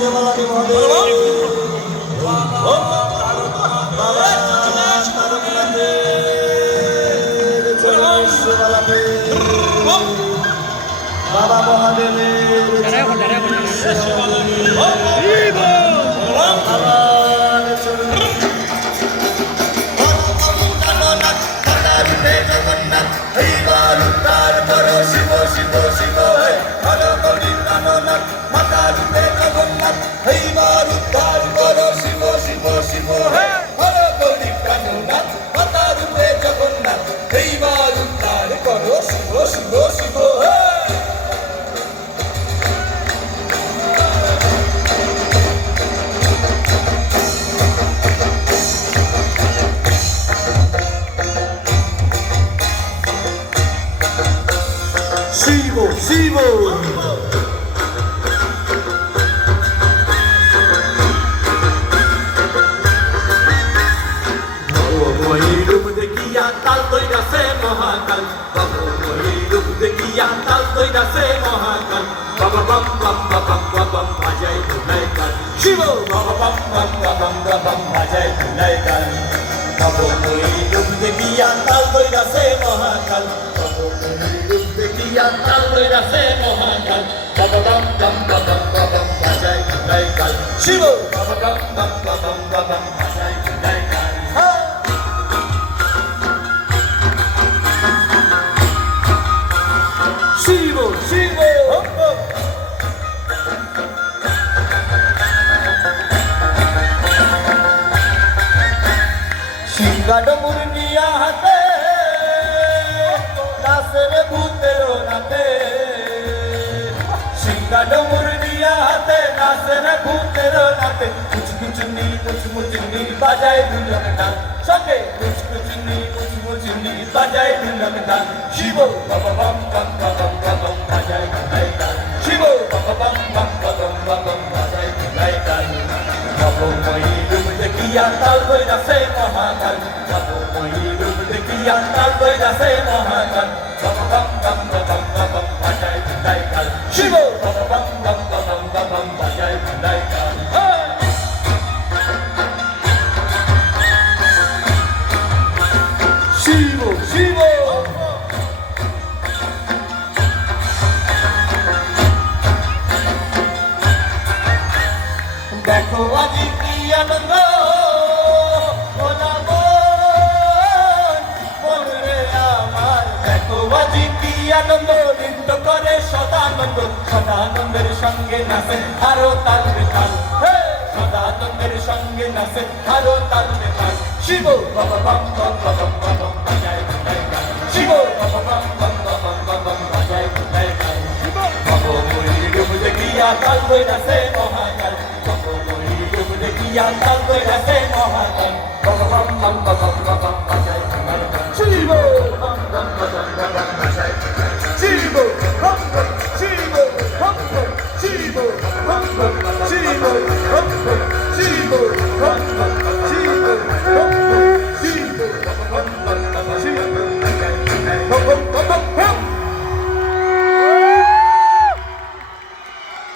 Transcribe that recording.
শিবলাকে মহাদেব বাবা তারকনাথের চরণে শিবলাকে বাবা মহাদেবের চরণে শিবলাকে আমার চরণে এইবার উদ্ধার করো শিব শিব শিব হর গোবিন্দাননাথ মাতা রূপে জগন্নাথ এইবার উদ্ধার করো শিব শিব শিব হর গোবিন্দাননাথ মাতা রূপে জগন্নাথ এইবার উদ্ধার করো শিব শিব শিব শিব শিব রূপ দেখিয়া তাল তৈরাছে মহাকাল রূপ দেখিয়া তাল তৈরাছে মহাকাল বাবা বাম বাম বাম বাম বাজাই ধুলাই কাল শিব বাবা বাম বাম বাম বাম বাজাই ধুলাই কাল রূপ দেখিয়া তাল তৈরাছে মহাকাল রূপ দেখিয়া তাল তৈরাছে মহাকাল বাবা বাম বাম বাম বাম বাজাই ধুলাই কাল শিব বাবা বাম বাম বাম বাজাই ধুলাই কাল শিব শিব সিংহাডমুর নিয়া হাতে নাচের ভূতের নাতে সিংহাডমুর নিয়া হাতে নাচের ভূতের নাতে কুচকুচুনি বাজায় দুলক গান সঙ্গে কুচকুচুনি বাজায় দুলক গান শিব বাবা বাম বাম বাম বাম বাজায় দুলাই গান শিব বাবা বাম বাম বাম বাম বাজায় দুলাই গান নবময়ী রূপ দেখিয়া তাল বৈরাসে মহাকাল নবময়ী রূপ দেখিয়া তাল বৈরাসে মহাকাল বাবা বাম বাম বাম বাম বাজায় দুলাই গান শিব বাবা বাম বাম বাম বাম বাজায় দুলাই গান শিব শিব দেখো আজি কি আনন্দ মনে আমার দেখো আজি কি আনন্দ নৃত্য করে সদানন্দ সদানন্দের সঙ্গে নাচে আরো তাল বেতাল সদানন্দের সঙ্গে নাচে আরো তাল বেতাল শিব বাবা বাম বাম বাম বাম বাজায় দুলাই গান শিব বাবা বাম বাম বাম বাম বাজায় দুলাই গান নবময়ী রূপ দেখিয়া তাল বৈরাসে মহাকাল নবময়ী রূপ দেখিয়া তাল বৈরাসে মহাকাল বাবা বাম বাম